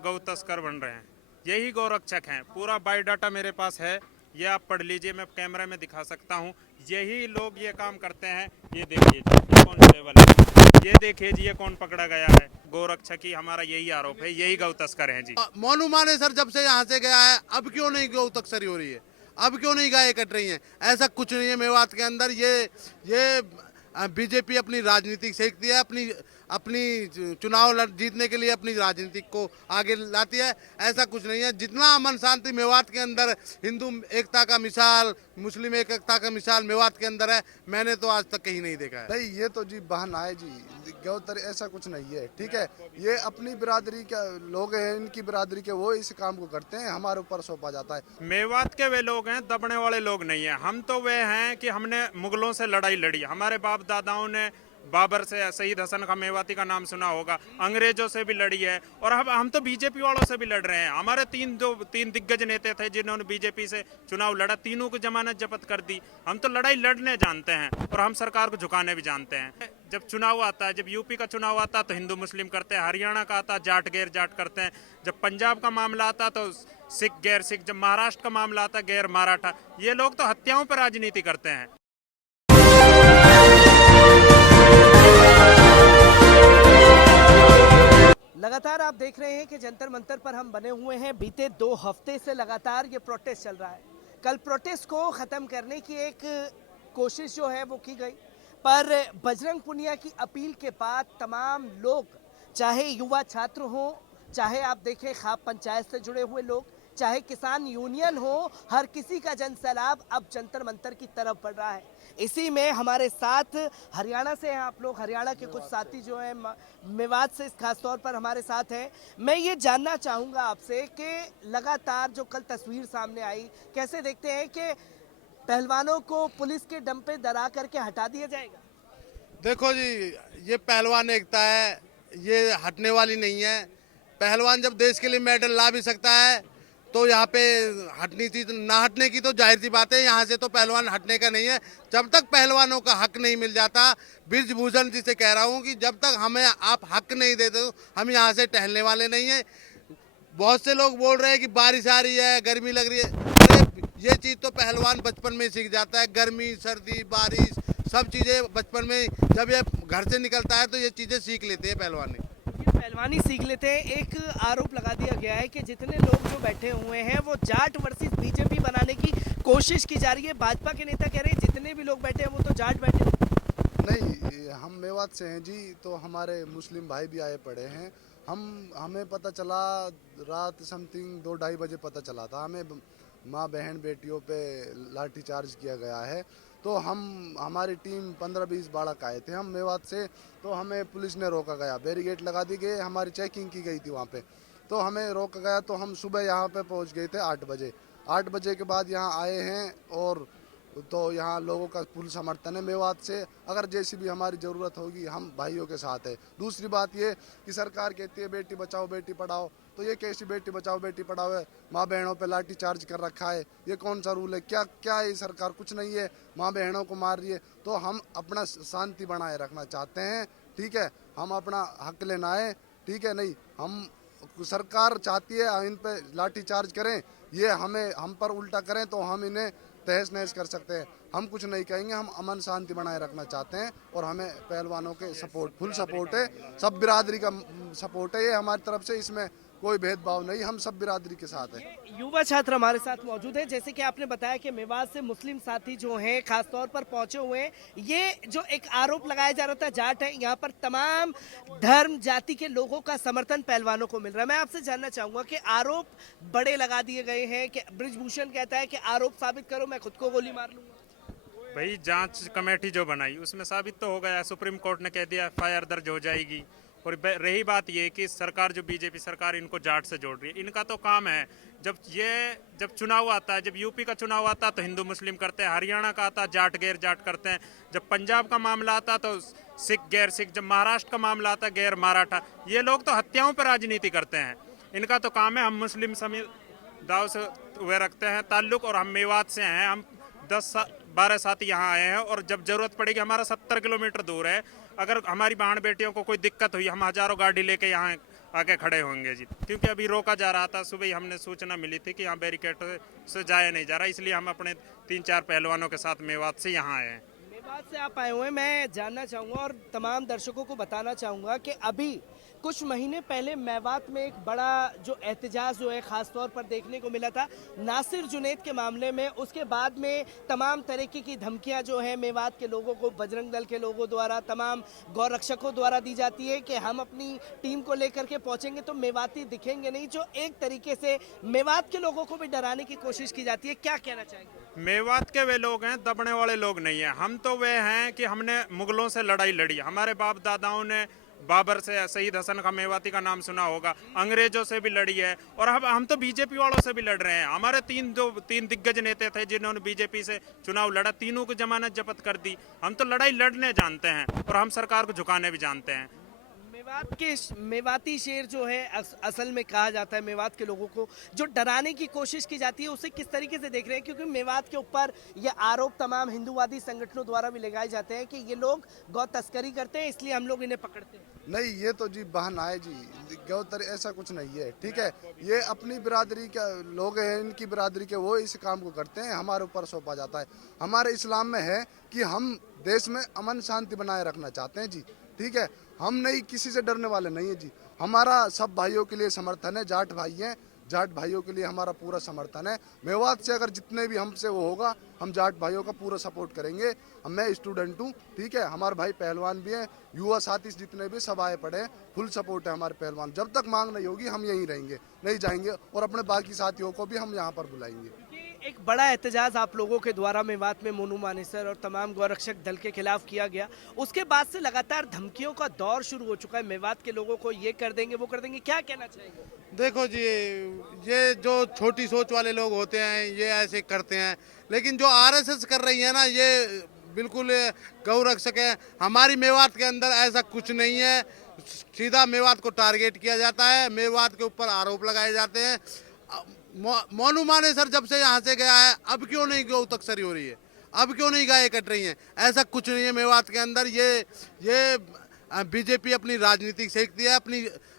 गौ तस्कर बन रहे हैं, यही गौरक्षक हैं। पूरा बायोडाटा मेरे पास है, ये आप पढ़ लीजिए, मैं कैमरे में दिखा सकता हूँ। यही लोग ये काम करते हैं। ये देखिए जी, ये कांस्टेबल है, ये देखिए जी, ये कौन पकड़ा गया है, गौरक्षक ही। हमारा यही आरोप है, यही गौ तस्कर हैं जी। मोनू माने सर जब से यहाँ से गया है, अब क्यों नहीं गौ तस्करी हो रही है, अब क्यों नहीं गायें कट रही हैं? ऐसा कुछ नहीं है मेवात के अंदर। ये बीजेपी अपनी राजनीति सीखती है, अपनी अपनी चुनाव जीतने के लिए अपनी राजनीति को आगे लाती है। ऐसा कुछ नहीं है। जितना अमन शांति मेवात के अंदर हिंदू एकता का मिसाल, मुस्लिम एकता का मिसाल मेवात के अंदर है, मैंने तो आज तक कहीं नहीं देखा है। नहीं, ये तो जी बहाना है जी, गौतर ऐसा कुछ नहीं है। ठीक है, ये अपनी बिरादरी के लोग हैं, इनकी बिरादरी के, वो इस काम को करते हैं, हमारे ऊपर सौंपा जाता है। मेवात के वे लोग हैं, दबने वाले लोग नहीं हैं। हम तो वे हैं कि हमने मुगलों से लड़ाई लड़ी, हमारे बाप दादाओं ने बाबर से, शहीद हसन खां मेवाती का नाम सुना होगा, अंग्रेजों से भी लड़ी है। और हम तो बीजेपी वालों से भी लड़ रहे हैं। हमारे तीन दिग्गज नेता थे जिन्होंने बीजेपी से चुनाव लड़ा, तीनों की जमानत जब्त कर दी। हम तो लड़ाई लड़ने जानते हैं और हम सरकार को झुकाने भी जानते हैं। जब चुनाव आता है, जब यूपी का चुनाव आता है तो हिंदू मुस्लिम करते हैं, हरियाणा का आता जाट गैर जाट करते हैं, जब पंजाब का मामला आता तो सिख गैर सिख, जब महाराष्ट्र का मामला आता गैर मराठा। ये लोग तो हत्याओं पर राजनीति करते हैं। लगातार आप देख रहे हैं कि जंतर मंतर पर हम बने हुए हैं। बीते 2 हफ्ते से लगातार ये प्रोटेस्ट चल रहा है। कल प्रोटेस्ट को ख़त्म करने की एक कोशिश जो है वो की गई, पर बजरंग पुनिया की अपील के बाद तमाम लोग, चाहे युवा छात्र हों, चाहे आप देखें खाप पंचायत से जुड़े हुए लोग, चाहे किसान यूनियन हो, हर किसी का जनसैलाब अब जंतर मंतर की तरफ बढ़ रहा है। इसी में हमारे साथ हरियाणा से हैं आप लोग, हरियाणा के कुछ साथी जो हैं मेवात से खास तौर पर हमारे साथ हैं। मैं ये जानना चाहूँगा आपसे कि लगातार जो कल तस्वीर सामने आई, कैसे देखते हैं कि पहलवानों को पुलिस के डम पे डरा करके हटा दिया जाएगा? देखो जी, ये पहलवान एकता है, ये हटने वाली नहीं है। पहलवान जब देश के लिए मेडल ला भी सकता है तो यहाँ पे हटनी थी, ना हटने की तो जाहिर सी बात है। यहाँ से तो पहलवान हटने का नहीं है। जब तक पहलवानों का हक नहीं मिल जाता, ब्रिजभूषण जी से कह रहा हूँ कि जब तक हमें आप हक नहीं देते हो, हम यहाँ से टहलने वाले नहीं है। बहुत से लोग बोल रहे हैं कि बारिश आ रही है, गर्मी लग रही है। अरे ये चीज़ तो पहलवान बचपन में सीख जाता है। गर्मी, सर्दी, बारिश, सब चीज़ें बचपन में जब ये घर से निकलता है तो ये चीज़ें सीख लेते हैं पहलवान। पहलवानी सीख लेते हैं। एक आरोप लगा दिया गया है कि जितने लोग जो बैठे हुए हैं वो जाट वर्सेस बीजेपी बनाने की कोशिश की जा रही है। भाजपा के नेता कह रहे हैं जितने भी लोग बैठे हैं वो तो जाट बैठे हैं। नहीं, हम मेवात से हैं जी, तो हमारे मुस्लिम भाई भी आए पड़े हैं। हमें पता चला रात समथिंग 2-2:30 बजे पता चला था हमें, माँ बहन बेटियों पे लाठी चार्ज किया गया है। तो हमारी टीम 15-20 बालक आए थे, हम मेवात से, तो हमें पुलिस ने रोका गया, बैरिकेड लगा दी गई, हमारी चेकिंग की गई थी वहाँ पे, तो हमें रोका गया। तो हम सुबह यहाँ पे पहुँच गए थे 8 बजे। 8 बजे के बाद यहाँ आए हैं और तो यहाँ लोगों का फुल समर्थन है मेवात से। अगर जैसी भी हमारी ज़रूरत होगी हम भाइयों के साथ है। दूसरी बात ये कि सरकार कहती है बेटी बचाओ बेटी पढ़ाओ, तो ये कैसी बेटी बचाओ बेटी पढ़ाओ है? माँ बहनों पे लाठी चार्ज कर रखा है, ये कौन सा रूल है? क्या ये सरकार कुछ नहीं है, माँ बहनों को मार रही है। तो हम अपना शांति बनाए रखना चाहते हैं, ठीक है, हम अपना हक लेना है, ठीक है। नहीं, हम सरकार चाहती है इन पे लाठी चार्ज करें, ये हम पर उल्टा करें तो हम इन्हें तहस नहस कर सकते हैं। हम कुछ नहीं कहेंगे, हम अमन शांति बनाए रखना चाहते हैं और हमें पहलवानों के फुल सपोर्ट है, सब बिरादरी का सपोर्ट है ये हमारी तरफ से, इसमें कोई भेदभाव नहीं, हम सब बिरादरी के साथ हैं। युवा छात्र हमारे साथ मौजूद है। जैसे कि आपने बताया कि मेवात से मुस्लिम साथी जो हैं खास तौर पर पहुंचे हुए हैं। ये जो एक आरोप लगाया जा रहा था जाट है, यहाँ पर तमाम धर्म जाति के लोगों का समर्थन पहलवानों को मिल रहा है। मैं आपसे जानना चाहूंगा कि आरोप बड़े लगा दिए गए हैं कि ब्रिजभूषण कहता है कि आरोप साबित करो, मैं खुद को गोली मार लूंगा। भाई जांच कमेटी जो बनाई उसमें साबित तो हो गया, सुप्रीम कोर्ट ने कह दिया एफआईआर दर्ज हो जाएगी। और रही बात ये कि सरकार, जो बीजेपी सरकार इनको जाट से जोड़ रही है, इनका तो काम है, जब चुनाव आता है, जब यूपी का चुनाव आता है तो हिंदू मुस्लिम करते हैं, हरियाणा का आता जाट गैर जाट करते हैं, जब पंजाब का मामला आता तो सिख गैर सिख, जब महाराष्ट्र का मामला आता गैर मराठा। ये लोग तो हत्याओं पर राजनीति करते हैं, इनका तो काम है। हम मुस्लिम समुदाय से वे रखते हैं ताल्लुक और हम मेवात से हैं। हम 10-12 साथी यहाँ आए हैं और जब जरूरत पड़ेगी, हमारा 70 किलोमीटर दूर है, अगर हमारी बहन बेटियों को कोई दिक्कत हुई, हम हजारों गाड़ी लेके यहाँ आके खड़े होंगे जी, क्योंकि अभी रोका जा रहा था। सुबह ही हमने सूचना मिली थी कि यहाँ बैरिकेड से जाया नहीं जा रहा, इसलिए हम अपने 3-4 पहलवानों के साथ मेवात से यहाँ आए हैं। मेवात से आप आए हुए हैं, मैं जानना चाहूँगा और तमाम दर्शकों को बताना चाहूँगा कि अभी कुछ महीने पहले मेवात में एक बड़ा जो एहतजाज जो है ख़ास तौर पर देखने को मिला था नासिर जुनैद के मामले में। उसके बाद में तमाम तरीके की धमकियां जो है मेवात के लोगों को, बजरंग दल के लोगों द्वारा, तमाम गौरक्षकों द्वारा दी जाती है कि हम अपनी टीम को लेकर के पहुंचेंगे तो मेवाती दिखेंगे नहीं, जो एक तरीके से मेवात के लोगों को भी डराने की कोशिश की जाती है। क्या कहना चाहेंगे? मेवात के वे लोग हैं, दबने वाले लोग नहीं हैं। हम तो वे हैं कि हमने मुगलों से लड़ाई लड़ी। हमारे बाप दादाओं ने बाबर से, शहीद हसन खां मेवाती का नाम सुना होगा, अंग्रेजों से भी लड़ी है, और हम तो बीजेपी वालों से भी लड़ रहे हैं। हमारे तीन दिग्गज नेता थे जिन्होंने बीजेपी से चुनाव लड़ा, तीनों को जमानत जब्त कर दी। हम तो लड़ाई लड़ने जानते हैं और हम सरकार को झुकाने भी जानते हैं। मेवात के मेवाती शेर जो है असल में कहा जाता है, मेवात के लोगों को जो डराने की कोशिश की जाती है उसे किस तरीके से देख रहे हैं? क्योंकि मेवात के ऊपर ये आरोप तमाम हिंदूवादी संगठनों द्वारा भी लगाए जाते हैं कि ये लोग गौ तस्करी करते हैं, इसलिए हम लोग इन्हें पकड़ते हैं। नहीं, ये तो जी बहाना है जी, गौतर ऐसा कुछ नहीं है। ठीक है, ये अपनी बिरादरी के लोग हैं, इनकी बिरादरी के वो इस काम को करते हैं, हमारे ऊपर सौंपा जाता है। हमारे इस्लाम में है कि हम देश में अमन शांति बनाए रखना चाहते हैं जी। ठीक है, हम नहीं, किसी से डरने वाले नहीं है जी। हमारा सब भाइयों के लिए समर्थन है, जाट भाई हैं, जाट भाइयों के लिए हमारा पूरा समर्थन है। मेवात से अगर जितने भी हमसे वो होगा, हम जाट भाइयों का पूरा सपोर्ट करेंगे। मैं स्टूडेंट हूँ, ठीक है, हमारे भाई पहलवान भी हैं, युवा साथी जितने भी सब आए पड़े हैं, फुल सपोर्ट है हमारे पहलवान। जब तक मांग नहीं होगी हम यहीं रहेंगे, नहीं जाएंगे, और अपने बाकी साथियों को भी हम यहाँ पर बुलाएंगे। एक बड़ा एहतजाज आप लोगों के द्वारा मेवात में मोनू मानेसर और तमाम गौरक्षक दल के खिलाफ किया गया, उसके बाद से लगातार धमकियों का दौर शुरू हो चुका है। मेवात के लोगों को ये कर देंगे, वो कर देंगे, क्या कहना चाहेंगे? देखो जी, ये जो छोटी सोच वाले लोग होते हैं ये ऐसे करते हैं, लेकिन जो आरएसएस कर रही है ना, ये बिल्कुल गौरक्षक है। हमारी मेवात के अंदर ऐसा कुछ नहीं है। सीधा मेवात को टारगेट किया जाता है, मेवात के ऊपर आरोप लगाए जाते हैं। मोनू मानेसर जब से यहाँ से गया है, अब क्यों नहीं गौ तस्करी हो रही है, अब क्यों नहीं गायें कट रही हैं? ऐसा कुछ नहीं है मेवात के अंदर। ये बीजेपी अपनी राजनीति सीखती है,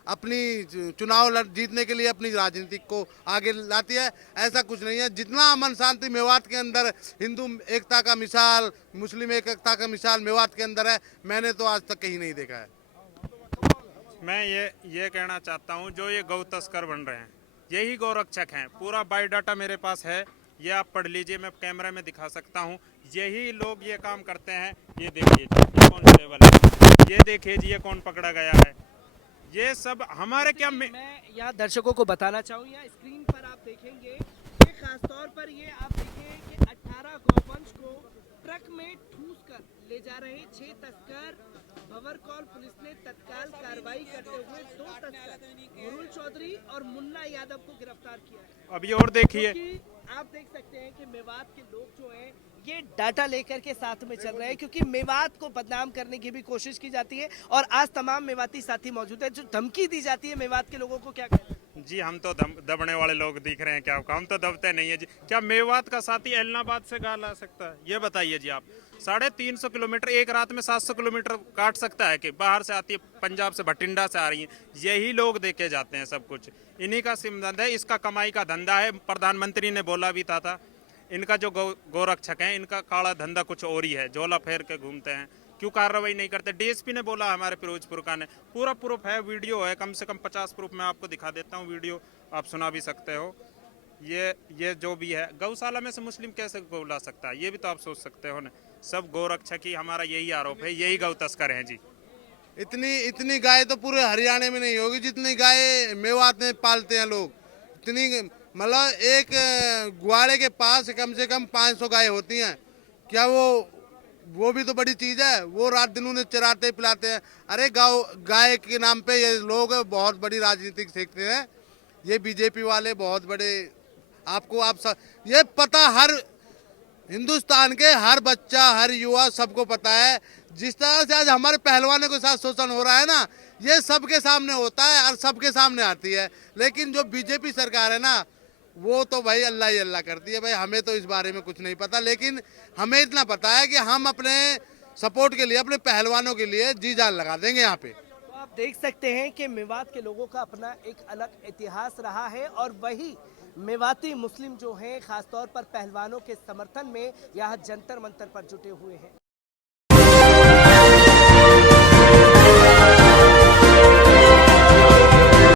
अपनी चुनाव जीतने के लिए अपनी राजनीति को आगे लाती है। ऐसा कुछ नहीं है। जितना अमन शांति मेवात के अंदर, हिंदू एकता का मिसाल, मुस्लिम एकता का मिसाल मेवात के अंदर है, मैंने तो आज तक कहीं नहीं देखा है। मैं ये कहना चाहता हूँ, जो ये गौ तस्कर बन रहे हैं यही गौरक्षक हैं। पूरा बायोडाटा मेरे पास है, ये आप पढ़ लीजिए, मैं कैमरा में दिखा सकता हूँ। यही लोग ये काम करते हैं। ये देखिए जी, ये कौन लेवल है, ये देखिए जी, ये कौन पकड़ा गया है। ये सब हमारे क्या मैं यहाँ दर्शकों को बताना चाहूँ, यहाँ स्क्रीन पर आप देखेंगे कि खासतौर पर ये आप देखिए कि 18 गौवंश को ट्रक में ठूस कर ले जा रहे 6 तस्कर। भंवरकौल पुलिस ने तत्काल कार्रवाई करते हुए 2 तस्कर मुरुल चौधरी और मुन्ना यादव को गिरफ्तार किया है। अभी और देखिए, आप देख सकते हैं कि मेवात के लोग जो हैं ये डाटा लेकर के साथ में चल रहे हैं, क्योंकि मेवात को बदनाम करने की भी कोशिश की जाती है। और आज तमाम मेवाती साथी मौजूद है, जो धमकी दी जाती है मेवात के लोगों को, क्या कहना है? जी हम तो दबने वाले लोग दिख रहे हैं क्या आपको? हम तो दबते नहीं है जी। क्या मेवात का साथी एलनाबाद से गा ला सकता है? ये बताइए जी आप। 350 किलोमीटर एक रात में 700 किलोमीटर काट सकता है कि बाहर से आती है, पंजाब से, भटिंडा से आ रही है। यही लोग देखे जाते हैं सब कुछ, इन्हीं का सिमधंधा है, इसका कमाई का धंधा है। प्रधानमंत्री ने बोला भी था इनका जो गौरक्षक हैं इनका काला धंधा कुछ और ही है, झोला फेर के घूमते हैं। क्यों कार्रवाई नहीं करते? डीएसपी ने बोला, हमारे फिरोजपुर का ने, पूरा प्रूफ है, वीडियो है, कम से कम 50 प्रूफ मैं आपको दिखा देता हूँ। वीडियो आप सुना भी सकते हो। ये जो भी है, गौशाला में से मुस्लिम कैसे गौ ला सकता है, ये भी तो आप सोच सकते हो ना। सब गौरक्षक ही, हमारा यही आरोप है, यही गौ तस्कर हैं जी। इतनी गाय तो पूरे हरियाणा में नहीं होगी जितनी गाय मेवात में पालते हैं लोग। इतनी मतलब एक ग्वाड़े के पास कम से कम 500 गाय होती हैं। क्या वो भी तो बड़ी चीज़ है। वो रात दिन उन्हें चराते पिलाते हैं। अरे गाय के नाम पे ये लोग बहुत बड़ी राजनीति सीखते हैं। ये बीजेपी वाले बहुत बड़े, ये पता हर हिंदुस्तान के हर बच्चा, हर युवा, सबको पता है। जिस तरह से आज हमारे पहलवानों के साथ शोषण हो रहा है ना, ये सबके सामने होता है और सबके सामने आती है। लेकिन जो बीजेपी सरकार है ना, वो तो भाई अल्लाह ही अल्लाह करती है। भाई हमें तो इस बारे में कुछ नहीं पता, लेकिन हमें इतना पता है कि हम अपने सपोर्ट के लिए, अपने पहलवानों के लिए जी जान लगा देंगे यहाँ पे। तो आप देख सकते हैं कि मेवात के लोगों का अपना एक अलग इतिहास रहा है और वही मेवाती मुस्लिम जो हैं खासतौर पर पहलवानों के समर्थन में यहाँ जंतर मंतर पर जुटे हुए हैं।